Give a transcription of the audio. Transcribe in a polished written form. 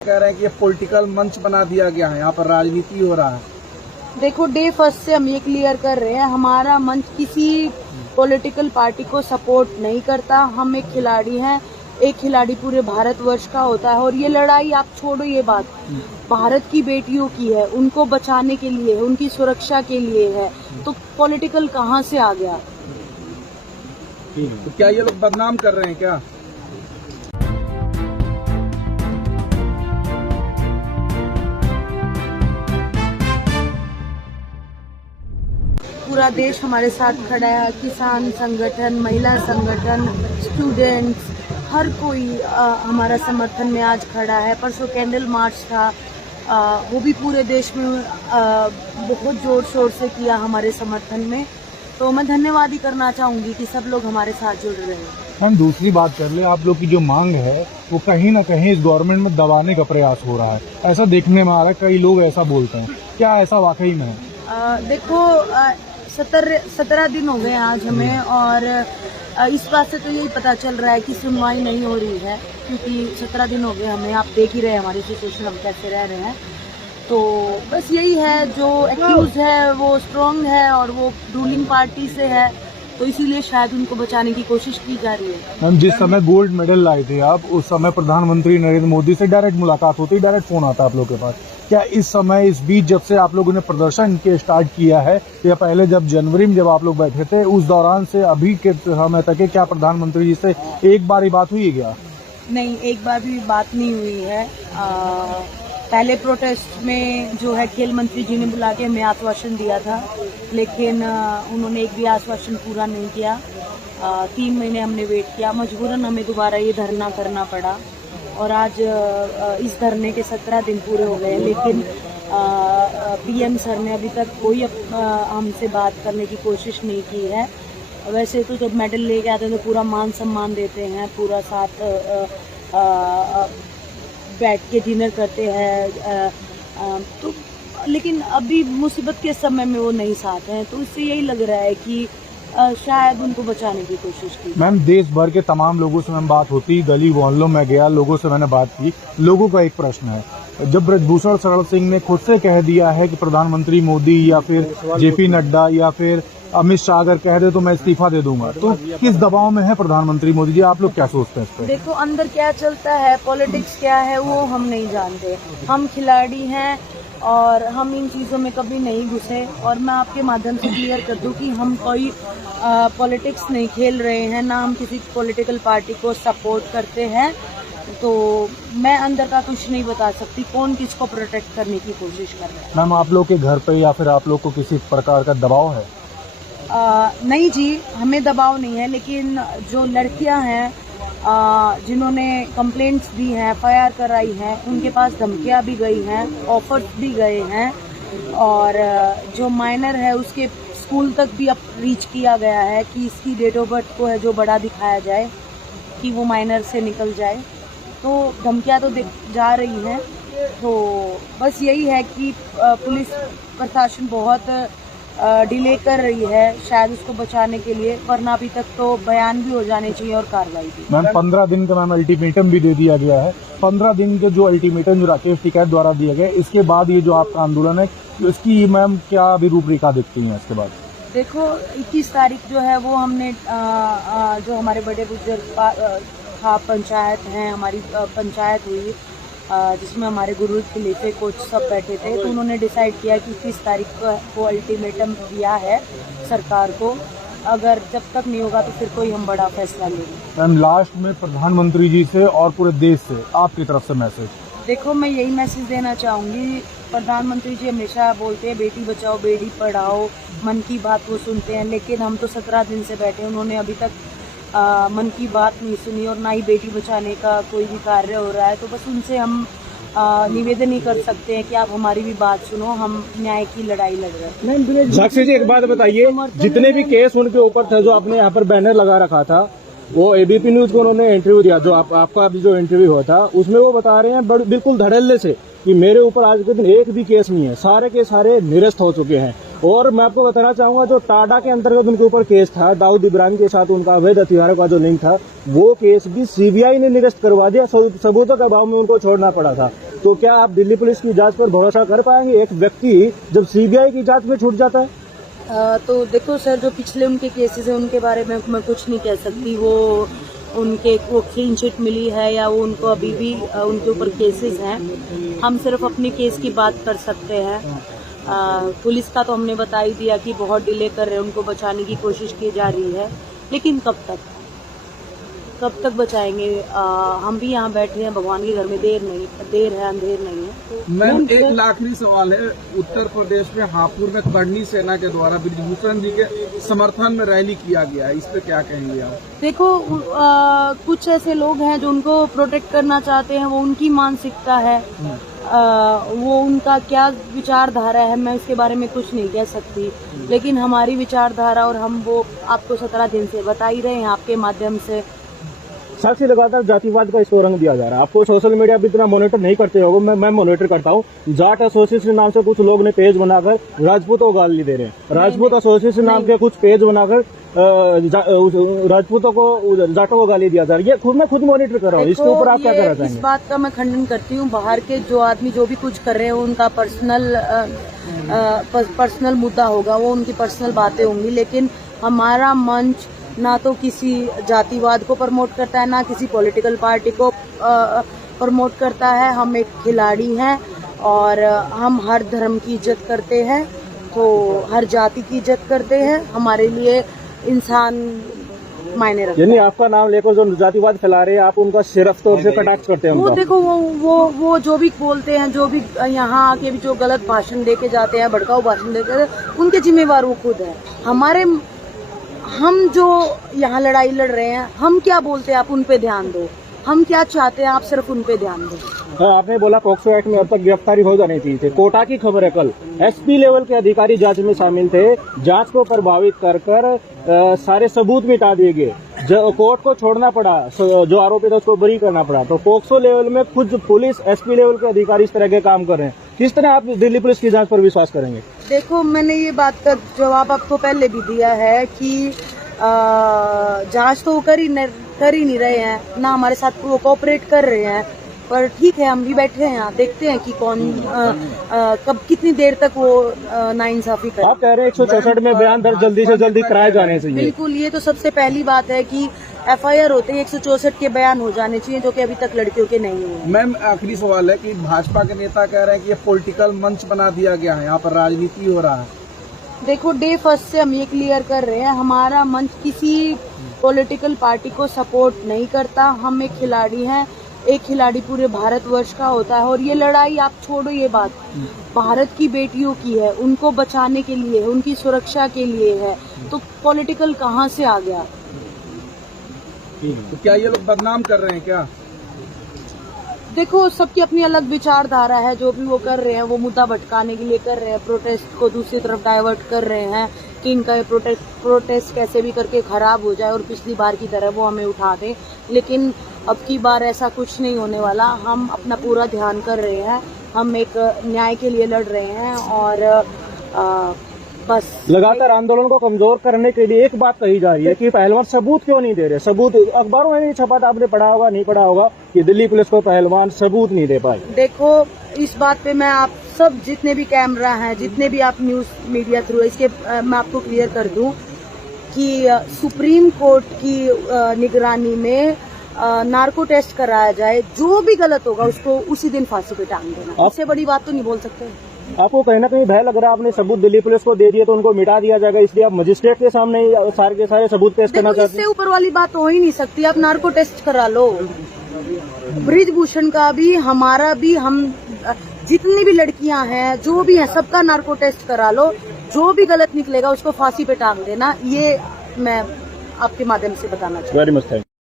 कह रहे हैं कि ये पॉलिटिकल मंच बना दिया गया है, यहाँ पर राजनीति हो रहा है। देखो, डे फर्स्ट से हम ये क्लियर कर रहे हैं, हमारा मंच किसी पॉलिटिकल पार्टी को सपोर्ट नहीं करता। हम एक खिलाड़ी हैं, एक खिलाड़ी पूरे भारतवर्ष का होता है। और ये लड़ाई आप छोड़ो, ये बात भारत की बेटियों की है, उनको बचाने के लिए है, उनकी सुरक्षा के लिए है। तो पॉलिटिकल कहाँ से आ गया? तो क्या ये लोग बदनाम कर रहे हैं क्या? पूरा देश हमारे साथ खड़ा है, किसान संगठन, महिला संगठन, स्टूडेंट्स, हर कोई हमारा समर्थन में आज खड़ा है। परसों कैंडल मार्च था, वो भी पूरे देश में बहुत जोर शोर से किया हमारे समर्थन में। तो मैं धन्यवाद ही करना चाहूंगी कि सब लोग हमारे साथ जुड़ रहे हैं। हम दूसरी बात कर ले, आप लोग की जो मांग है वो कहीं ना कहीं इस गवर्नमेंट में दबाने का प्रयास हो रहा है, ऐसा देखने में आ रहा है। कई लोग ऐसा बोलते हैं, क्या ऐसा वाकई में है? देखो, 17 दिन हो गए आज हमें, और इस बात से तो यही पता चल रहा है कि सुनवाई नहीं हो रही है, क्योंकि 17 दिन हो गए हमें। आप देख ही रहे हैं हमारी सिचुएशन, हम कैसे रह रहे हैं। तो बस यही है, जो एक्यूज है वो स्ट्रांग है और वो रूलिंग पार्टी से है, तो इसीलिए शायद उनको बचाने की कोशिश की जा रही है। मैम, जिस समय गोल्ड मेडल लाए थे आप, उस समय प्रधानमंत्री नरेंद्र मोदी से डायरेक्ट मुलाकात होती, डायरेक्ट फोन आता आप लोग के पास। क्या इस समय, इस बीच जब से आप लोगों ने प्रदर्शन के स्टार्ट किया है, या पहले जब जनवरी में जब आप लोग बैठे थे उस दौरान से अभी के समय तक क्या प्रधानमंत्री जी से एक बार ही बात हुई है क्या? नहीं, एक बार भी बात नहीं हुई है। पहले प्रोटेस्ट में जो है खेल मंत्री जी ने बुला के हमें आश्वासन दिया था, लेकिन उन्होंने एक भी आश्वासन पूरा नहीं किया। 3 महीने हमने वेट किया, मजबूरन हमें दोबारा ये धरना करना पड़ा। और आज इस धरने के 17 दिन पूरे हो गए, लेकिन पीएम सर ने अभी तक कोई हमसे बात करने की कोशिश नहीं की है। वैसे तो जब मेडल लेके आते हैं तो पूरा मान सम्मान देते हैं, पूरा साथ बैठ के डिनर करते हैं, तो लेकिन अभी मुसीबत के समय में वो नहीं साथ हैं। तो इससे यही लग रहा है कि शायद उनको बचाने की कोशिश की। मैम, देश भर के तमाम लोगों से मैम बात होती, गली मोहल्लों में गया, लोगों से मैंने बात की। लोगों का एक प्रश्न है, जब ब्रजभूषण शरण सिंह ने खुद से कह दिया है कि प्रधानमंत्री मोदी या फिर जेपी नड्डा या फिर अमित शाह अगर कह दे तो मैं इस्तीफा दे दूंगा, तो किस दबाव में है प्रधानमंत्री मोदी जी? आप लोग क्या सोचते हैं इस पर? देखो, अंदर क्या चलता है, पॉलिटिक्स क्या है, वो हम नहीं जानते। हम खिलाड़ी हैं और हम इन चीज़ों में कभी नहीं घुसे। और मैं आपके माध्यम से क्लियर कर दूं कि हम कोई पॉलिटिक्स नहीं खेल रहे हैं, ना हम किसी पॉलिटिकल पार्टी को सपोर्ट करते हैं। तो मैं अंदर का कुछ नहीं बता सकती कौन किसको प्रोटेक्ट करने की कोशिश कर रहा है। मैम, आप लोग के घर पे या फिर आप लोग को किसी प्रकार का दबाव है? नहीं जी, हमें दबाव नहीं है, लेकिन जो लड़कियां हैं जिन्होंने कंप्लेंट्स दी हैं, FIR कराई हैं, उनके पास धमकियां भी गई हैं, ऑफर्स भी गए हैं। और जो माइनर है उसके स्कूल तक भी अब रीच किया गया है कि इसकी डेट ऑफ बर्थ को है जो बड़ा दिखाया जाए, कि वो माइनर से निकल जाए। तो धमकियां तो जा रही हैं। तो बस यही है कि पुलिस प्रशासन बहुत डिले कर रही है, शायद उसको बचाने के लिए, वरना अभी तक तो बयान भी हो जाने चाहिए और कार्रवाई भी। मैम, 15 दिन का मैम अल्टीमेटम भी दे दिया गया है। 15 दिन के जो अल्टीमेटम जो राकेश टिकैत द्वारा दिया गया, इसके बाद ये जो आपका आंदोलन है, इसकी मैम क्या अभी रूपरेखा दिखती है इसके बाद? देखो, 21 तारीख जो है वो हमने जो हमारे बड़े बुजुर्ग पंचायत हैं, हमारी पंचायत हुई जिसमें हमारे गुरु खलीफे कोच सब बैठे थे। तो उन्होंने डिसाइड किया कि 30 तारीख को अल्टीमेटम दिया है सरकार को। अगर जब तक नहीं होगा तो फिर कोई हम बड़ा फैसला लेंगे। मैम, लास्ट में प्रधानमंत्री जी से और पूरे देश से आपकी तरफ से मैसेज? देखो, मैं यही मैसेज देना चाहूँगी। प्रधानमंत्री जी हमेशा बोलते हैं बेटी बचाओ बेटी पढ़ाओ, मन की बात वो सुनते हैं, लेकिन हम तो 17 दिन से बैठे, उन्होंने अभी तक मन की बात नहीं सुनी और ना ही बेटी बचाने का कोई भी कार्य हो रहा है। तो बस उनसे हम निवेदन ही कर सकते हैं कि आप हमारी भी बात सुनो, हम न्याय की लड़ाई लड़ रहे हैं। साक्षी जी, एक बात बताइए, जितने भी केस उनके ऊपर थे, जो आपने यहाँ पर बैनर लगा रखा था, वो ABP न्यूज को उन्होंने इंटरव्यू दिया, जो आपका अभी जो इंटरव्यू हुआ था, उसमें वो बता रहे हैं बिल्कुल धड़ल्ले से कि मेरे ऊपर आज के दिन एक भी केस नहीं है, सारे के सारे निरस्त हो चुके हैं। और मैं आपको बताना चाहूंगा जो टाडा के अंतर्गत उनके ऊपर केस था, दाऊद इब्राहिम के साथ उनका अवैध हथियारों का जो लिंक था, वो केस भी सीबीआई ने निरस्त करवा दिया। सबूतों के अभाव में उनको छोड़ना पड़ा था। तो क्या आप दिल्ली पुलिस की जांच पर भरोसा कर पाएंगे? एक व्यक्ति जब सीबीआई की जांच में छूट जाता है। तो देखो सर, जो पिछले उनके केसेस हैं उनके बारे में मैं कुछ नहीं कह सकती। वो क्लीन चिट मिली है या वो उनको अभी भी उनके ऊपर केसेस हैं। हम सिर्फ अपने केस की बात कर सकते हैं। पुलिस का तो हमने बता ही दिया कि बहुत डिले कर रहे हैं, उनको बचाने की कोशिश की जा रही है, लेकिन कब तक बचाएंगे? हम भी यहाँ बैठे हैं भगवान के घर में, देर है अंधेर नहीं है। मैम, एक आखिरी सवाल है। उत्तर प्रदेश में हापुड़ में करनी सेना के द्वारा ब्रिजभूषण जी के समर्थन में रैली किया गया है, इस पे क्या कहेंगे आप? देखो, कुछ ऐसे लोग हैं जो उनको प्रोटेक्ट करना चाहते हैं, वो उनकी मानसिकता है। वो उनका क्या विचारधारा है, मैं उसके बारे में कुछ नहीं कह सकती, लेकिन हमारी विचारधारा और हम वो आपको 17 दिन से बता ही रहे हैं आपके माध्यम से। साक्षी, लगातार जातिवाद का इसको रंग दिया जा रहा है। आपको सोशल मीडिया भी इतना मॉनिटर नहीं करते होगे, मैं मॉनिटर करता हूँ। जाट एसोसिएशन नाम से कुछ लोग ने पेज बनाकर राजपूतों को गाली दे रहे हैं। राजपूत एसोसिएशन नाम के कुछ पेज बनाकर राजपूतों को, जाटों को गाली दिया जा रहा है। मैं खुद मॉनिटर कर रहा हूँ। इसके ऊपर आप क्या कहना चाहेंगे? इस बात का मैं खंडन करती हूँ। बाहर के जो आदमी जो भी कुछ कर रहे हैं उनका पर्सनल मुद्दा होगा, वो उनकी पर्सनल बातें होंगी, लेकिन हमारा मंच ना तो किसी जातिवाद को प्रमोट करता है, ना किसी पॉलिटिकल पार्टी को प्रमोट करता है। हम एक खिलाड़ी हैं और हम हर धर्म की इज्जत करते हैं, तो हर जाति की इज्जत करते हैं। हमारे लिए इंसान मायने रखता है। यानी आपका नाम लेकर जो जातिवाद फैला रहे हैं, आप उनका सिर्फ तौर से कटाक्ष करते हैं? वो देखो, वो जो भी बोलते हैं, जो भी यहाँ आके भी जो गलत भाषण देके जाते हैं, भड़काऊ भाषण देके, उनके जिम्मेवार वो खुद है। हम जो यहाँ लड़ाई लड़ रहे हैं, हम क्या बोलते हैं आप उन पे ध्यान दो, हम क्या चाहते हैं आप सिर्फ उन पे ध्यान दो। आपने बोला पॉक्सो एक्ट में अब तक गिरफ्तारी हो जानी थी। कोटा की खबर है, कल एसपी लेवल के अधिकारी जांच में शामिल थे। जांच को प्रभावित कर सारे सबूत मिटा दिए गए। कोर्ट को छोड़ना पड़ा, जो आरोपी था उसको बरी करना पड़ा। तो पॉक्सो लेवल में खुद पुलिस, एसपी लेवल के अधिकारी इस तरह के काम कर रहे हैं। किस तरह आप दिल्ली पुलिस की जांच पर विश्वास करेंगे? देखो, मैंने ये बात का जवाब आपको पहले भी दिया है कि जांच तो कर ही नहीं रहे हैं, ना हमारे साथ वो कोऑपरेट कर रहे हैं। पर ठीक है, हम भी बैठे हैं यहाँ, देखते हैं कि कौन कब कितनी देर तक वो नाइंसाफी करे। आप कह रहे हैं 164 में बयान दर्ज जल्दी से जल्दी कराए जाने चाहिए। बिल्कुल, ये तो सबसे पहली बात है कि एफआईआर होते ही 164 के बयान हो जाने चाहिए, जो कि अभी तक लड़कियों के नहीं हुए। मैम, आखिरी सवाल है कि भाजपा के नेता कह रहे हैं कि ये पॉलिटिकल मंच बना दिया गया है, यहाँ पर राजनीति हो रहा है। देखो, डे फर्स्ट से हम ये क्लियर कर रहे हैं, हमारा मंच किसी पॉलिटिकल पार्टी को सपोर्ट नहीं करता। हम एक खिलाड़ी हैं, एक खिलाड़ी पूरे भारतवर्ष का होता है। और ये लड़ाई आप छोड़ो, ये बात भारत की बेटियों की है, उनको बचाने के लिए है, उनकी सुरक्षा के लिए है। तो पॉलिटिकल कहाँ से आ गया? तो क्या ये लोग बदनाम कर रहे हैं क्या? देखो, सबकी अपनी अलग विचारधारा है। जो भी वो कर रहे हैं वो मुद्दा भटकाने के लिए कर रहे हैं, प्रोटेस्ट को दूसरी तरफ डाइवर्ट कर रहे हैं कि इनका ये प्रोटेस्ट कैसे भी करके खराब हो जाए और पिछली बार की तरह वो हमें उठा दें। लेकिन अब की बार ऐसा कुछ नहीं होने वाला। हम अपना पूरा ध्यान कर रहे हैं, हम एक न्याय के लिए लड़ रहे हैं और बस लगातार आंदोलन को कमजोर करने के लिए एक बात कही जा रही है कि पहलवान सबूत क्यों नहीं दे रहे। सबूत अखबारों में नहीं छपा था, आपने पढ़ा होगा, नहीं पढ़ा होगा कि दिल्ली पुलिस को पहलवान सबूत नहीं दे पाए। देखो, इस बात पे मैं आप सब जितने भी कैमरा हैं, जितने भी आप न्यूज मीडिया थ्रू, इसके मैं आपको क्लियर कर दूं कि सुप्रीम कोर्ट की निगरानी में नार्को टेस्ट कराया जाए। जो भी गलत होगा उसको उसी दिन फांसी पे टांग देना। इससे बड़ी बात तो नहीं बोल सकते। आपको कहीं ना कहीं भय लग रहा है, आपने सबूत दिल्ली पुलिस को दे दिए तो उनको मिटा दिया जाएगा, इसलिए आप मजिस्ट्रेट के सामने सारे के सारे सबूत पेश करना चाहते हैं? इससे ऊपर वाली बात हो ही नहीं सकती। आप नार्को टेस्ट करा लो, ब्रिजभूषण का भी, हमारा भी, हम जितनी भी लड़कियां हैं, जो भी हैं, सबका नार्को टेस्ट करा लो। जो भी गलत निकलेगा उसको फांसी पे टांग देना। ये मैं आपके माध्यम से बताना चाहती हूँ। Very much thank you.